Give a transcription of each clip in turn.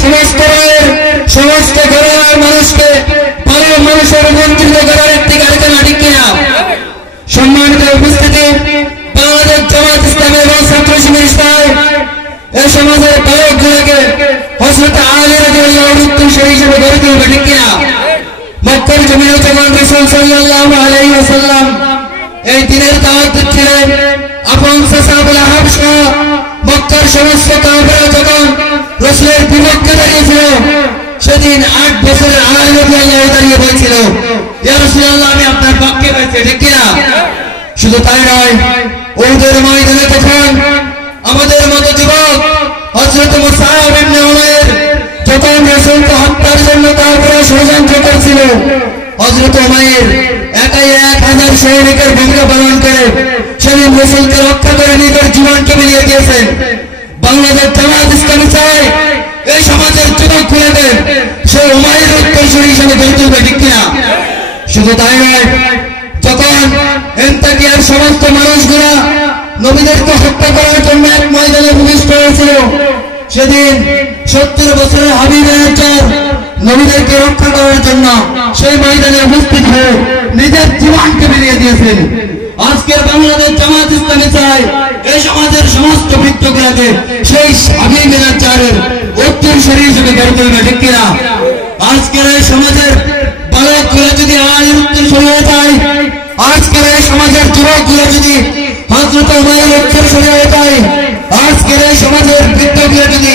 সমস্ত সমস্ত ঘরের মানুষকে ভালো মানুষের বঞ্চিত করার একটি কার্যক্রম ঠিক কিনা? সম্মানিত উপস্থিতি, বাংলাদেশ জামাত ইসলামী এবং ছাত্র শিবির এই সমাজের বালকগুলোকে হযরত আলী রাদিয়াল্লাহু উত্তরসূরি হিসেবে গড়ে তুলবে ঠিক কিনা? মক্কার জমিনে যখন রাসূল সাল্লাল্লাহু আলাইহি ওয়াসাল্লাম এই দিনের দাওয়াত দিচ্ছিলেন, আপন চাচা আবু লাহাব সহ মক্কার সমস্ত কাফেররা যখন রাসূলের বিপক্ষে দাঁড়িয়েছিল, সেদিন 8 বছরের আলী রাদিয়াল্লাহু দাঁড়িয়ে বলছিল, ইয়া রাসূলুল্লাহ, আমি আপনার পক্ষে আছি ঠিক কিনা? শুধু তাই নয়, উহুদের ময়দানে তখন আমাদের মতো যুবক হযরত মুসআব ইবনে উমাইর যখন রাসূলকে হত্যার জন্য কাফেররা ষড়যন্ত্র করছিল, হযরত উমাইর একাই 1000 সৈনিকের ভূমিকা পালন করে সেদিন রাসূলকে রক্ষা করে নিজের জীবনকে বিলিয়ে দিয়েছেন। বাংলাদেশ জামাত ইসলামী চায় এই সমাজের যুবকগুলোকে সেই উমাইরের উত্তরসূরি হিসেবে গড়ে তুলবে ঠিক কিনা? শুধু তাই নয়, যখন এন্তাকিয়ার সমস্ত মানুষগুলা নবীদেরকে হত্যা করার জন্য এক ময়দানে ভূমিষ্ঠ হয়েছিল, সেদিন 70 বছরের হাবিব নবীদেরকে রক্ষা করার জন্য সেই ময়দানে উপস্থিত হয়ে নিজের জীবনকে বিলিয়ে দিয়েছেন। আজকের বাংলাদেশ জামাত ইসলামী চায় এই সমাজের সমস্ত বৃত্তগুলোকে সেই হাবিব নাজ্জারের উত্তরসূরি হিসেবে গড়ে তুলবে ঠিক কিনা? আজকের এই সমাজের বালকগুলো যদি আলীর উত্তরসূরি হয়ে যায়, আজকের এই সমাজের যুবকগুলো যদি হযরত উমাইরের উত্তরসূরি হয়ে যায়, আজকের এই সমাজের বৃত্তগুলো যদি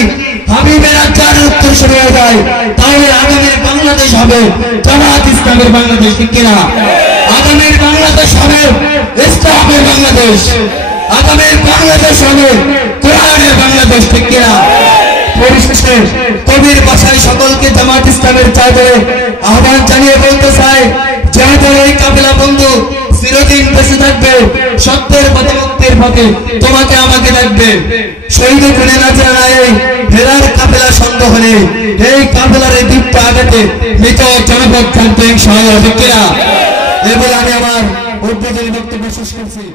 হাবিবের নাজ্জারের উত্তরসূরি হয়ে যায়, তাহলে আগামীর বাংলাদেশ হবে জামাত ইসলামের বাংলাদেশ ঠিক কিনা? আগামীর বাংলাদেশ হবে ইসলামের বাংলাদেশ, আগামীর বাংলাদেশ হবে কোরআনের বাংলাদেশ ঠিক কিনা? পরিশেষে কবির ভাষায় সকলকে জামাত ইসলামের চাদরে আহ্বান জানিয়ে বলতে চাই, যাদের এই কাফেলা বন্ধু চিরদিন বেঁচে থাকবে, সত্যের পথে মুক্তির পথে তোমাকে আমাকে ডাকবে। শহীদ খুনে নাচে নাই হেরার কাফেলা সঙ্গ হলে এই কাফেলার এই দ্বীপটা আগাতে মৃত জনপদ থাকবে ইনশাআল্লাহ ঠিক কিনা? এবার আমি আমার উদ্বোধনী বক্তব্য শেষ করছি।